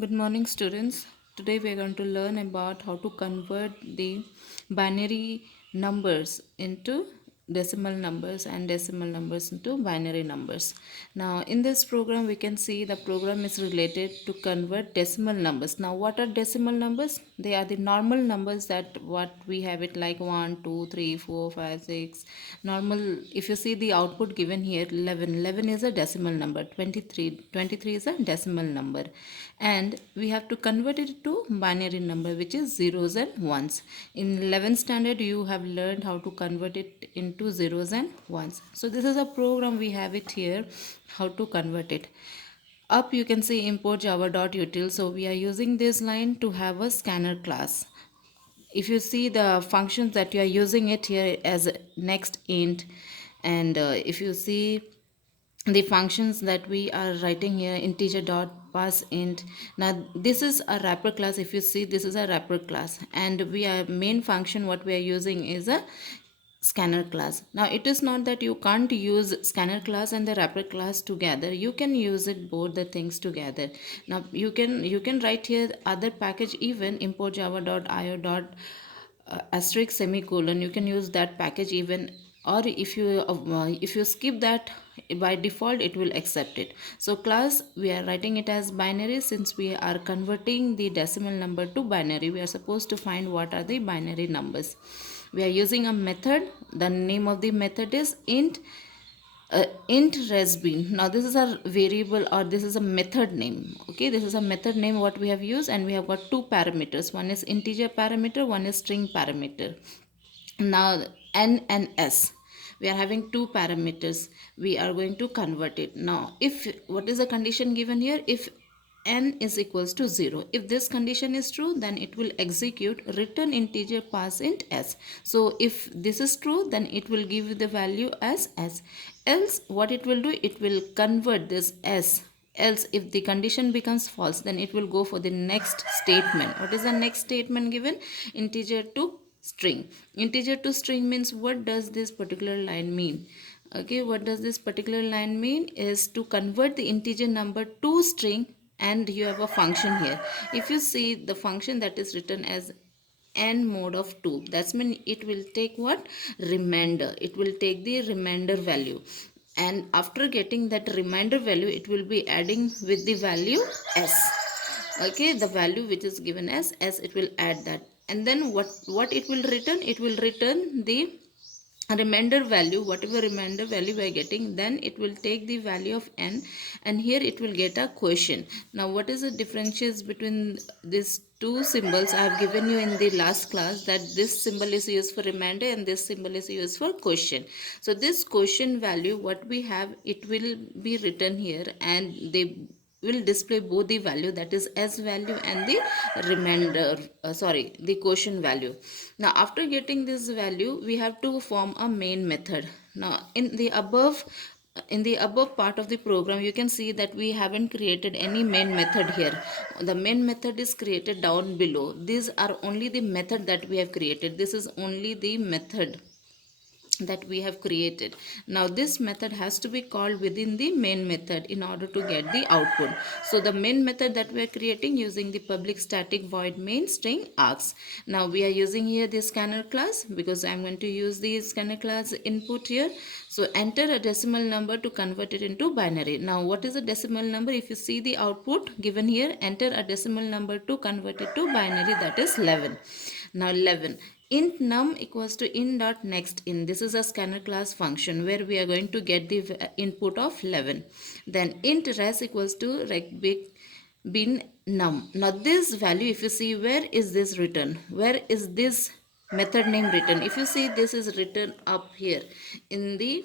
Good morning, students. Today we are going to learn about how to convert the binary numbers into decimal numbers and decimal numbers into binary numbers. Now, in this program, we can see the program is related to convert decimal numbers. Now, what are decimal numbers? They are the normal numbers that what we have it like 1, 2, 3, 4, 5, 6. Normal, if you see the output given here, 11. 11 is a decimal number, 23 is a decimal number, and we have to convert it to binary number, which is zeros and ones. In 11th standard you have learned how to convert it into zeros and ones. So this is a program, we have it here, how to convert it. Up you can see import java.util. So we are using this line to have a scanner class. If you see the functions that you are using it here as next int, and if you see the functions that we are writing here, integer dot pass int. Now this is a wrapper class. If you see, this is a wrapper class, and we are main function what we are using is a scanner class. Now it is not that you can't use scanner class and the wrapper class together. You can use it both the things together. Now you can write here other package, even import java.io asterisk semicolon. You can use that package even, or if you skip that, by default it will accept it. So class, we are writing it as binary. Since we are converting the decimal number to binary, we are supposed to find what are the binary numbers. We are using a method. The name of the method is int resbin. Now this is a variable, or this is a method name. Okay, this is a method name what we have used, and we have got two parameters. One is integer parameter, one is string parameter. Now n and s, we are having two parameters. We are going to convert it. Now if, what is the condition given here? If n is equals to 0, if this condition is true, then it will execute return integer pass int s. So if this is true, then it will give you the value as s. Else what it will do, it will convert this s. Else if the condition becomes false, then it will go for the next statement. What is the next statement given? Integer to string. Integer to string means, what does this particular line mean? Okay, what does this particular line mean is to convert the integer number to string, and you have a function here. If you see the function that is written as n mod of 2, that's mean it will take what? Remainder. It will take the remainder value, and after getting that remainder value, it will be adding with the value s. Okay, the value which is given as s, it will add that, and then what it will return? It will return the remainder value. Whatever remainder value we are getting, then it will take the value of n, and here it will get a quotient. Now what is the differentials between these two symbols? I have given you in the last class that this symbol is used for remainder and this symbol is used for quotient. So this quotient value what we have, it will be written here, and they will display both the value, that is s value, and the remainder, the quotient value. Now after getting this value, we have to form a main method. Now in the above part of the program, you can see that we haven't created any main method here. The main method is created down below. These are only the method that we have created. This is only the method that we have created. Now this method has to be called within the main method in order to get the output. So the main method that we are creating using the public static void main string args. Now we are using here the scanner class, because I am going to use the scanner class input here. So enter a decimal number to convert it into binary. Now what is a decimal number? If you see the output given here, enter a decimal number to convert it to binary, that is 11. Now 11, int num equals to int dot next in. This is a scanner class function where we are going to get the input of 11. Then int res equals to rec bin num. Now this value, if you see, where is this written? Where is this method name written? If you see, this is written up here in the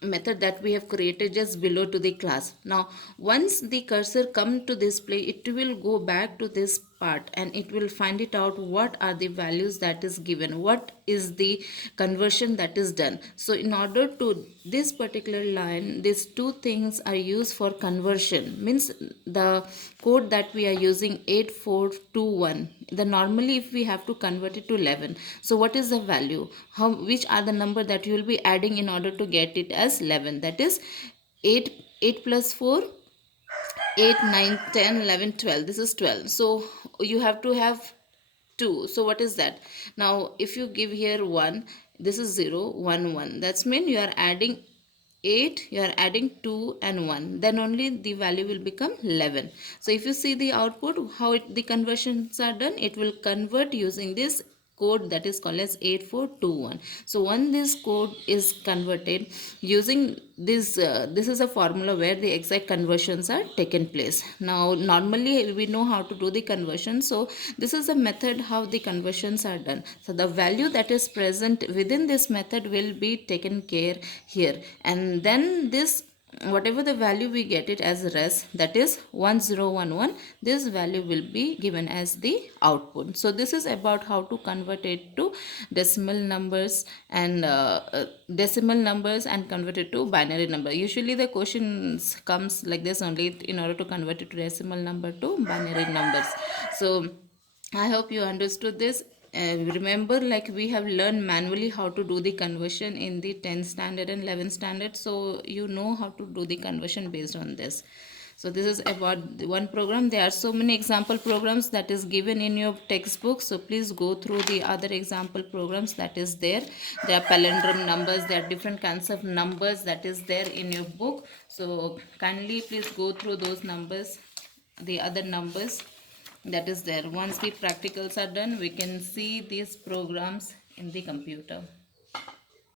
method that we have created just below to the class. Now once the cursor come to display, it will go back to this part and it will find it out what are the values that is given, what is the conversion that is done. So in order to this particular line, these two things are used for conversion. Means the code that we are using 8421, the normally if we have to convert it to 11, so what is the value, how, which are the number that you will be adding in order to get it as 11? That is 8 plus 4, 8, 9, 10, 11, 12. This is 12. So you have to have 2. So what is that? Now if you give here 1, this is 0, 1, 1. That's mean you are adding 8, you are adding 2 and 1, then only the value will become 11. So if you see the output, how the conversions are done, it will convert using this code that is called as 8421. So when this code is converted using this is a formula where the exact conversions are taken place. Now normally we know how to do the conversion, so this is the method how the conversions are done. So the value that is present within this method will be taken care here, and then this whatever the value we get it as res, that is 1011, this value will be given as the output. So this is about how to convert it to decimal numbers and decimal numbers and convert it to binary number. Usually the questions comes like this only, in order to convert it to decimal number to binary numbers. So I hope you understood this. Remember, like we have learned manually how to do the conversion in the 10th standard and 11th standard, so you know how to do the conversion based on this. So this is about the one program. There are so many example programs that is given in your textbook, so please go through the other example programs that is there. There are palindrome numbers, there are different kinds of numbers that is there in your book, so kindly please go through those numbers, the other numbers that is there. Once the practicals are done, we can see these programs in the computer.